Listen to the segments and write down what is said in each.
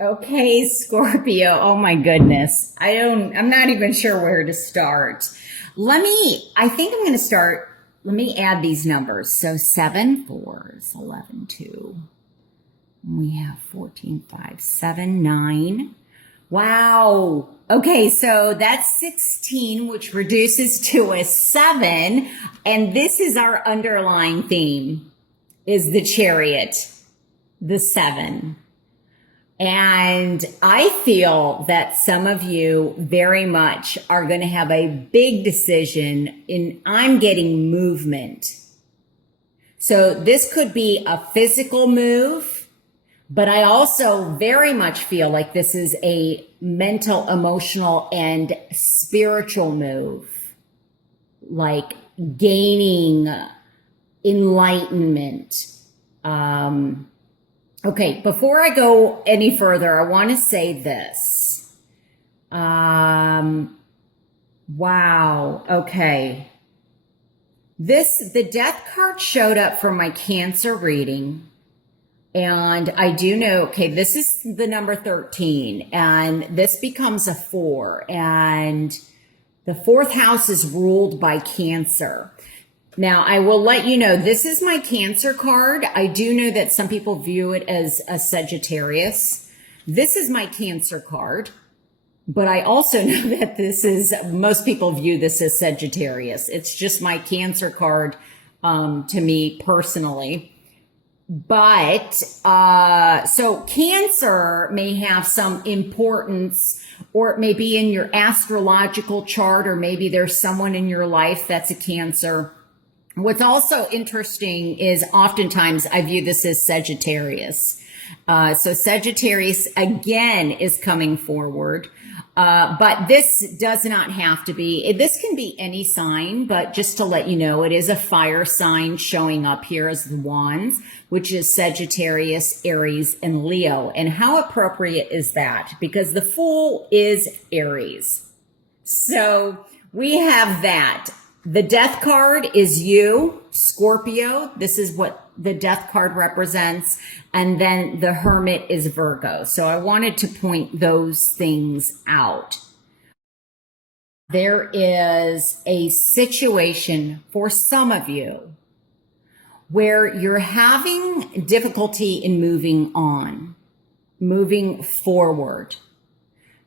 Okay, Scorpio. Oh my goodness. I'm not even sure where to start. I think I'm going to start. Let me add these numbers. So 7 4s, 11 2. We have 14 5 7 9. Wow. Okay, so that's 16, which reduces to a 7. And this is our underlying theme, is the Chariot, the 7. And I feel that some of you very much are going to have a big decision I'm getting movement. So this could be a physical move, but I also very much feel like this is a mental, emotional, and spiritual move, like gaining enlightenment. Okay, before I go any further, I want to say this. Wow, okay. The death card showed up for my Cancer reading. And I do know, okay, this is the number 13, and this becomes a 4. And the 4th house is ruled by Cancer. Now, I will let you know, this is my Cancer card. I do know that some people view it as a Sagittarius. This is my Cancer card, but I also know that most people view this as Sagittarius. It's just my Cancer card to me personally. But, so Cancer may have some importance, or it may be in your astrological chart, or maybe there's someone in your life that's a Cancer. What's also interesting is oftentimes I view this as Sagittarius. So Sagittarius again is coming forward. But this does not have to be, this can be any sign, but just to let you know, it is a fire sign showing up here as the Wands, which is Sagittarius, Aries, and Leo. And how appropriate is that? Because the Fool is Aries. So we have that. The death card is you, Scorpio. This is what the death card represents. And then the Hermit is Virgo. So I wanted to point those things out. There is a situation for some of you where you're having difficulty in moving on, moving forward.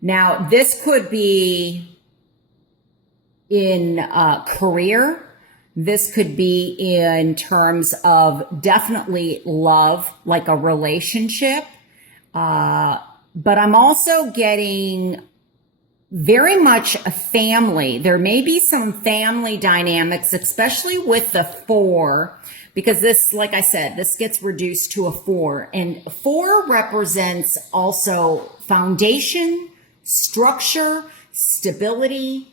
Now, this could be in career. This could be in terms of definitely love, like a relationship. But I'm also getting very much a family. There may be some family dynamics, especially with the 4, because this, like I said, this gets reduced to a 4. And 4 represents also foundation, structure, stability.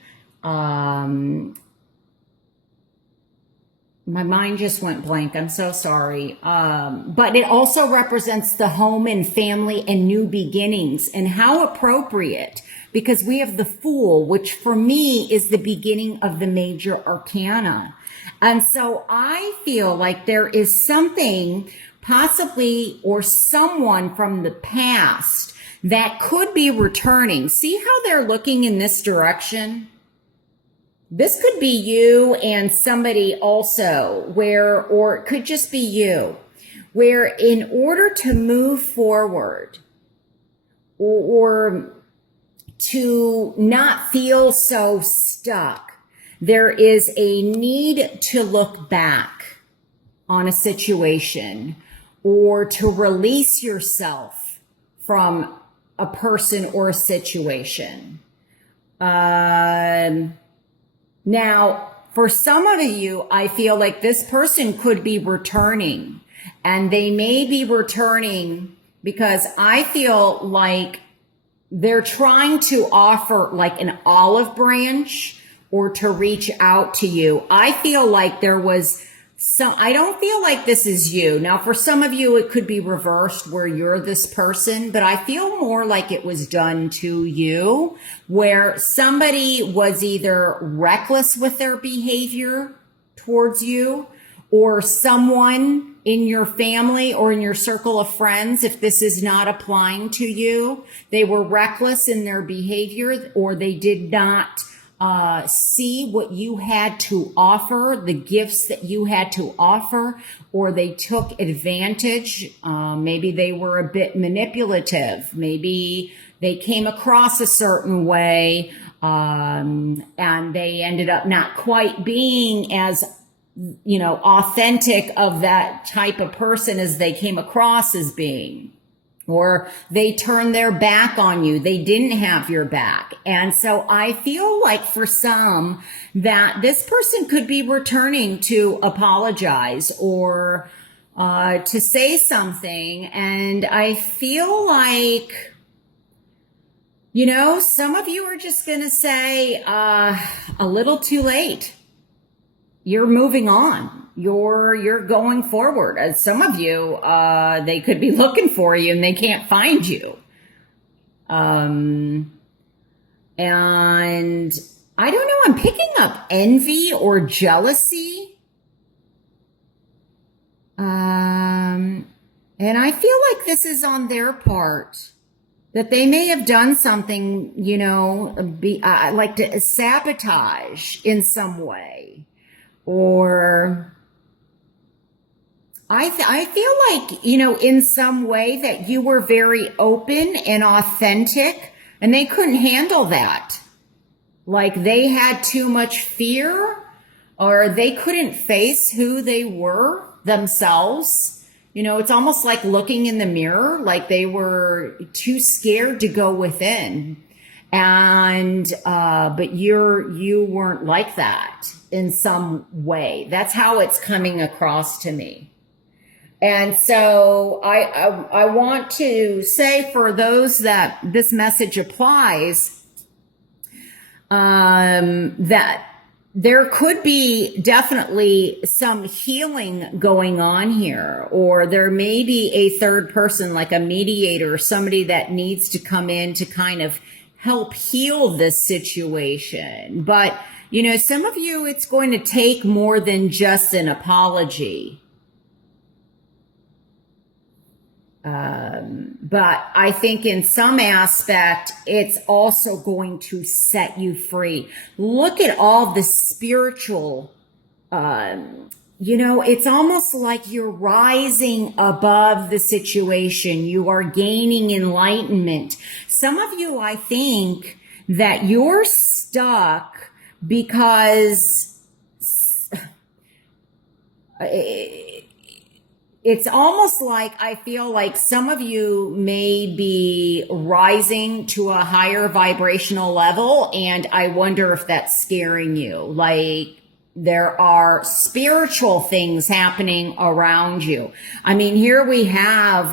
My mind just went blank. I'm so sorry. But it also represents the home and family and new beginnings. And how appropriate, because we have the Fool, which for me is the beginning of the major arcana. And so I feel like there is something possibly, or someone from the past that could be returning. See how they're looking in this direction? This could be you and somebody also or it could just be you, where in order to move forward or to not feel so stuck, there is a need to look back on a situation or to release yourself from a person or a situation. Now, for some of you, I feel like this person could be returning, and they may be returning because I feel like they're trying to offer like an olive branch or to reach out to you. I feel like there was I don't feel like this is you. Now, for some of you, it could be reversed where you're this person, but I feel more like it was done to you, where somebody was either reckless with their behavior towards you, or someone in your family or in your circle of friends, if this is not applying to you, they were reckless in their behavior, or they did not see what you had to offer, the gifts that you had to offer, or they took advantage. Maybe they were a bit manipulative. Maybe they came across a certain way, and they ended up not quite being as, authentic of that type of person as they came across as being. Or they turned their back on you. They didn't have your back. And so I feel like for some that this person could be returning to apologize or to say something. And I feel like, some of you are just going to say a little too late. You're moving on. You're going forward. Some of you, they could be looking for you and they can't find you. And I don't know, I'm picking up envy or jealousy. And I feel like this is on their part, that they may have done something, like to sabotage in some way. Or I feel like, in some way that you were very open and authentic and they couldn't handle that. Like they had too much fear, or they couldn't face who they were themselves. It's almost like looking in the mirror, like they were too scared to go within. And, but you weren't like that in some way. That's how it's coming across to me. And so I want to say, for those that this message applies, that there could be definitely some healing going on here, or there may be a third person, like a mediator, somebody that needs to come in to kind of help heal this situation. But, some of you, it's going to take more than just an apology. But I think in some aspect, it's also going to set you free. Look at all the spiritual, it's almost like you're rising above the situation. You are gaining enlightenment. Some of you, I think that you're stuck because it's almost like, I feel like some of you may be rising to a higher vibrational level, and I wonder if that's scaring you. Like there are spiritual things happening around you. I mean, here we have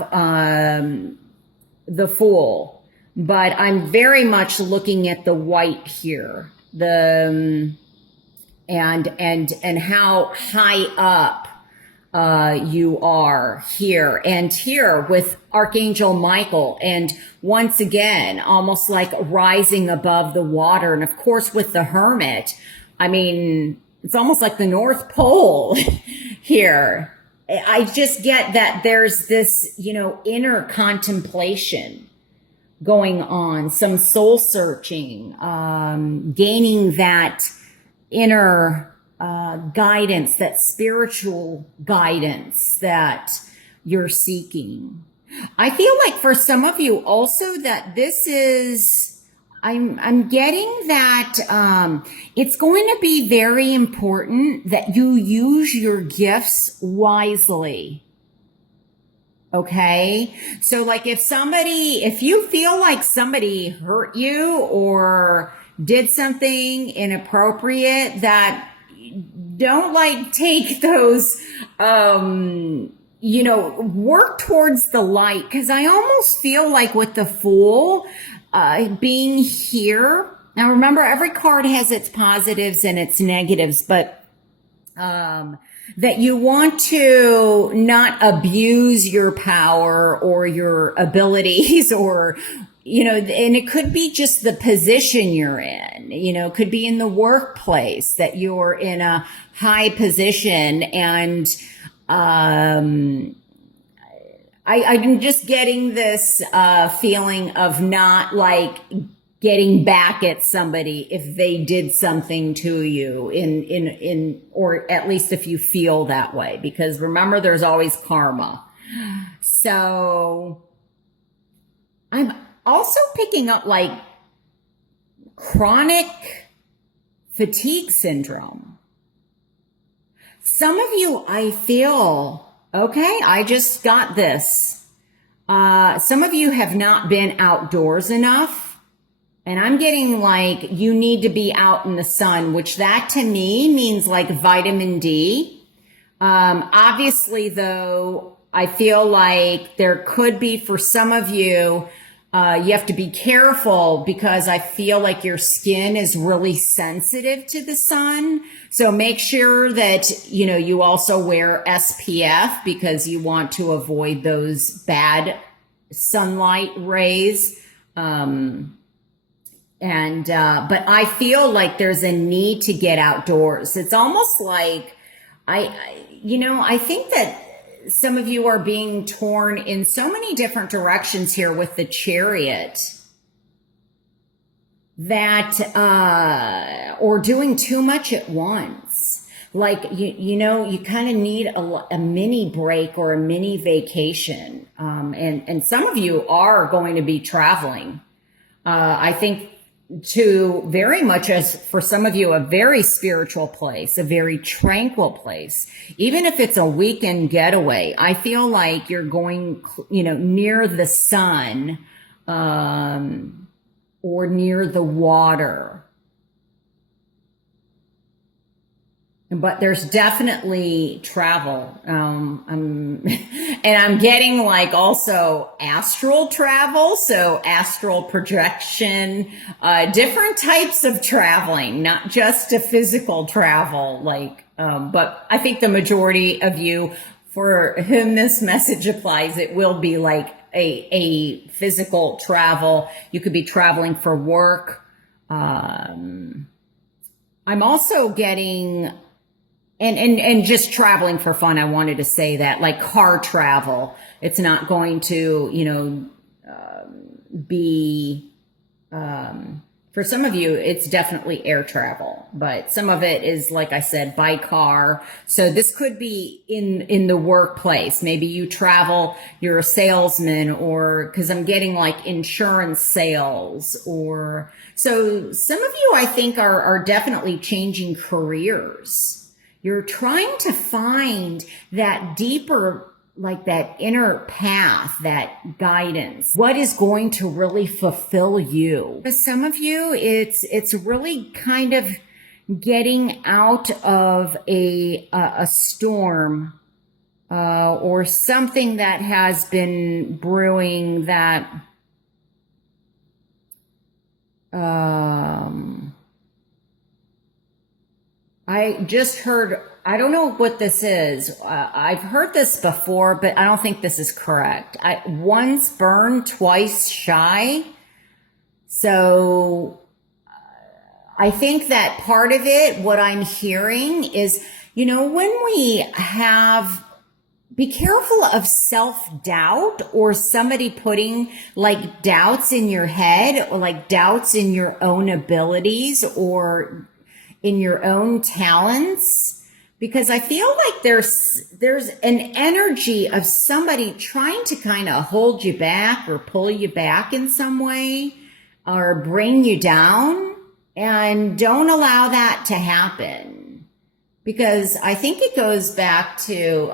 the Fool, but I'm very much looking at the white here. And how high up you are here, and here with Archangel Michael, and once again almost like rising above the water. And of course with the Hermit, I mean, it's almost like the North Pole here. I just get that there's this, inner contemplation going on, some soul searching, gaining that inner guidance, that spiritual guidance that you're seeking. I feel like for some of you also that this is, I'm getting that it's going to be very important that you use your gifts wisely. Okay. So like if you feel like somebody hurt you or did something inappropriate, that don't take those, work towards the light. Cause I almost feel like with the Fool, being here. Now remember, every card has its positives and its negatives, but, that you want to not abuse your power or your abilities, or, and it could be just the position you're in, it could be in the workplace that you're in a high position, and I'm just getting this feeling of not like getting back at somebody if they did something to you or at least if you feel that way, because remember, there's always karma. So I'm also picking up like chronic fatigue syndrome. Some of you, I feel, okay, I just got this. Some of you have not been outdoors enough, and I'm getting like you need to be out in the sun, which that to me means like vitamin D. Obviously, though, I feel like there could be for some of you, you have to be careful because I feel like your skin is really sensitive to the sun. So make sure that, you know, you also wear SPF because you want to avoid those bad sunlight rays. But I feel like there's a need to get outdoors. It's almost like I think that some of you are being torn in so many different directions here with the Chariot that, or doing too much at once. Like, you kind of need a mini break or a mini vacation. And some of you are going to be traveling. I think to very much, as for some of you, a very spiritual place, a very tranquil place. Even if it's a weekend getaway, I feel like you're going, near the sun, or near the water. But there's definitely travel. And I'm getting like also astral travel. So astral projection, different types of traveling, not just a physical travel. But I think the majority of you for whom this message applies, it will be like a physical travel. You could be traveling for work. I'm also getting and just traveling for fun. I wanted to say that, like car travel, it's not going to, be, for some of you, it's definitely air travel, but some of it is, like I said, by car. So this could be in the workplace. Maybe you travel, you're a salesman, or because I'm getting like insurance sales, or so some of you, I think, are definitely changing careers. You're trying to find that deeper, like that inner path, that guidance. What is going to really fulfill you? For some of you, it's really kind of getting out of a storm, or something that has been brewing that, I just heard, I don't know what this is. I've heard this before, but I don't think this is correct. Once burned, twice shy. So I think that part of it, what I'm hearing is, when we be careful of self-doubt or somebody putting like doubts in your head, or like doubts in your own abilities or in your own talents, because I feel like there's an energy of somebody trying to kind of hold you back or pull you back in some way or bring you down, and don't allow that to happen, because I think it goes back to,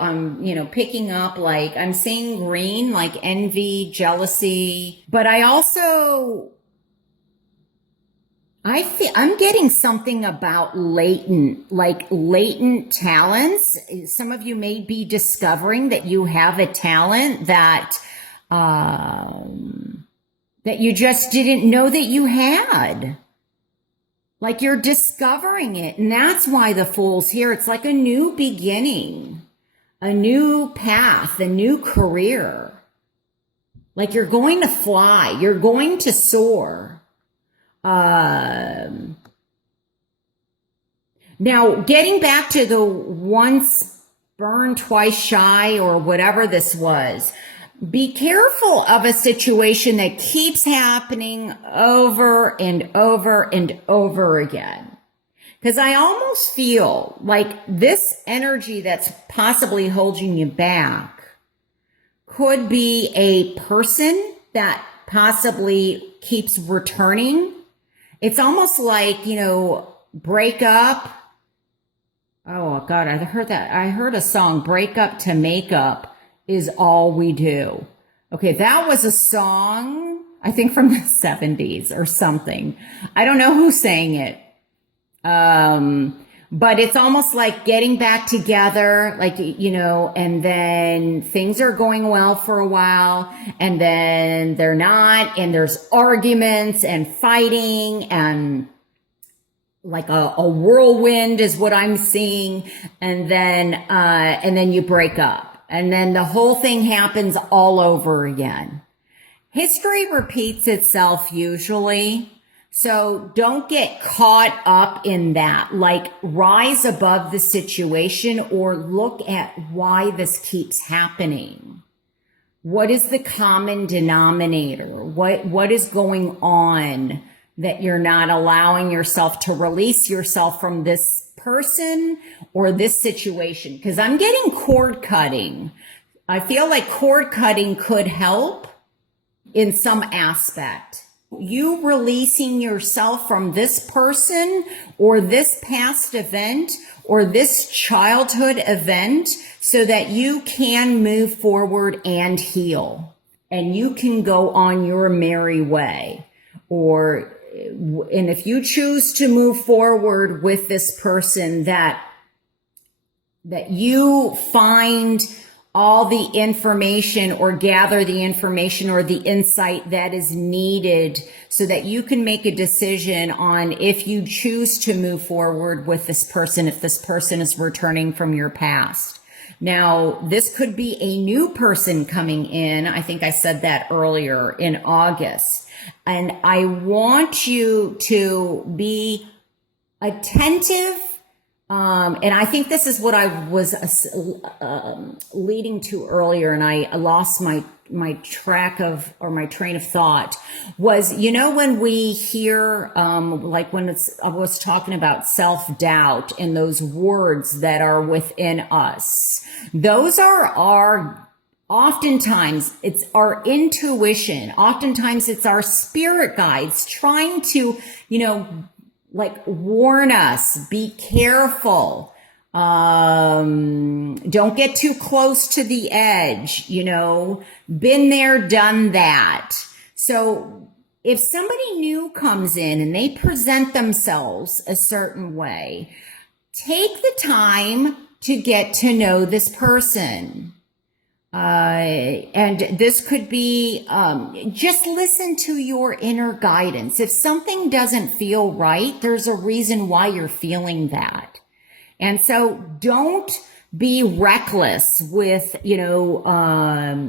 picking up, like I'm seeing green, like envy, jealousy, but I'm getting something about latent talents. Some of you may be discovering that you have a talent that you just didn't know that you had. Like you're discovering it. And that's why the Fool's here. It's like a new beginning, a new path, a new career. Like you're going to fly. You're going to soar. Now, getting back to the once burn twice shy or whatever this was. Be careful of a situation that keeps happening over and over and over again. Because I almost feel like this energy that's possibly holding you back could be a person that possibly keeps returning. It's almost like, break up. Oh God, I heard that. I heard a song, break up to make up is all we do. Okay, that was a song, I think from the 70s or something. I don't know who sang it. But it's almost like getting back together, and then things are going well for a while, and then they're not, and there's arguments and fighting, and like a whirlwind is what I'm seeing, and then you break up. And then the whole thing happens all over again. History repeats itself usually. So don't get caught up in that. Like, rise above the situation or look at why this keeps happening. What is the common denominator? What is going on that you're not allowing yourself to release yourself from this person or this situation? Because I'm getting cord cutting. I feel like cord cutting could help in some aspect. You releasing yourself from this person or this past event or this childhood event so that you can move forward and heal and you can go on your merry way. And if you choose to move forward with this person, that you find all the information or gather the information or the insight that is needed so that you can make a decision on if you choose to move forward with this person, if this person is returning from your past. Now, this could be a new person coming in. I think I said that earlier in August. And I want you to be attentive. And I think this is what I was leading to earlier, and I lost my track of, or my train of thought, was, when we hear, like when I was talking about self-doubt and those words that are within us, those are oftentimes it's our intuition. Oftentimes it's our spirit guides trying to, warn us, be careful. Don't get too close to the edge, been there, done that. So if somebody new comes in and they present themselves a certain way, take the time to get to know this person. And this could be, just listen to your inner guidance. If something doesn't feel right, there's a reason why you're feeling that. And so don't be reckless with,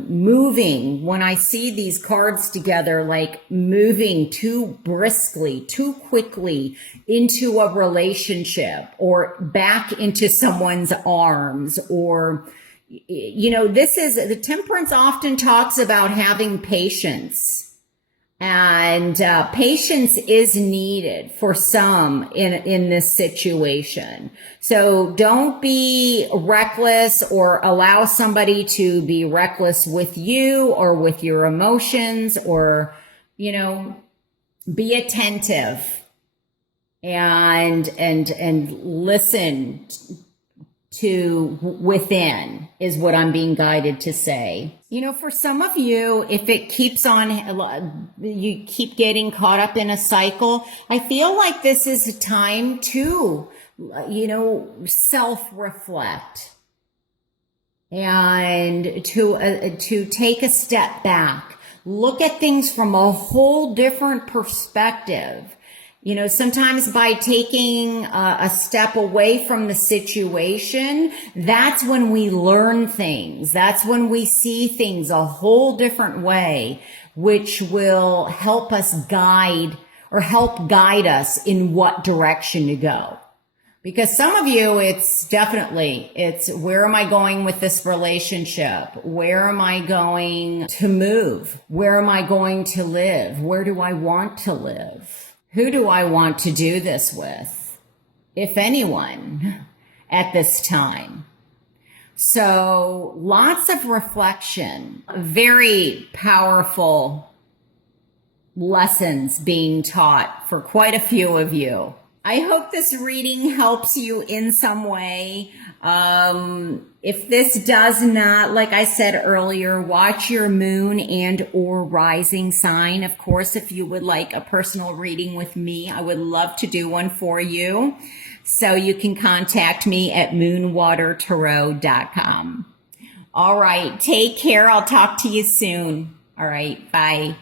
moving. When I see these cards together, like moving too briskly, too quickly into a relationship or back into someone's arms, or the temperance often talks about having patience, and patience is needed for some in this situation. So don't be reckless or allow somebody to be reckless with you or with your emotions, or, be attentive and listen to within is what I'm being guided to say. For some of you, if it keeps on, you keep getting caught up in a cycle, I feel like this is a time to, self-reflect and to take a step back, look at things from a whole different perspective. Sometimes by taking a step away from the situation, that's when we learn things. That's when we see things a whole different way, which will help us guide us in what direction to go. Because some of you, it's where am I going with this relationship? Where am I going to move? Where am I going to live? Where do I want to live? Who do I want to do this with? If anyone, at this time. So lots of reflection, very powerful lessons being taught for quite a few of you. I hope this reading helps you in some way. If this does not, like I said earlier, watch your moon and or rising sign. Of course, if you would like a personal reading with me, I would love to do one for you. So you can contact me at moonwatertarot.com. All right, take care. I'll talk to you soon. All right, bye.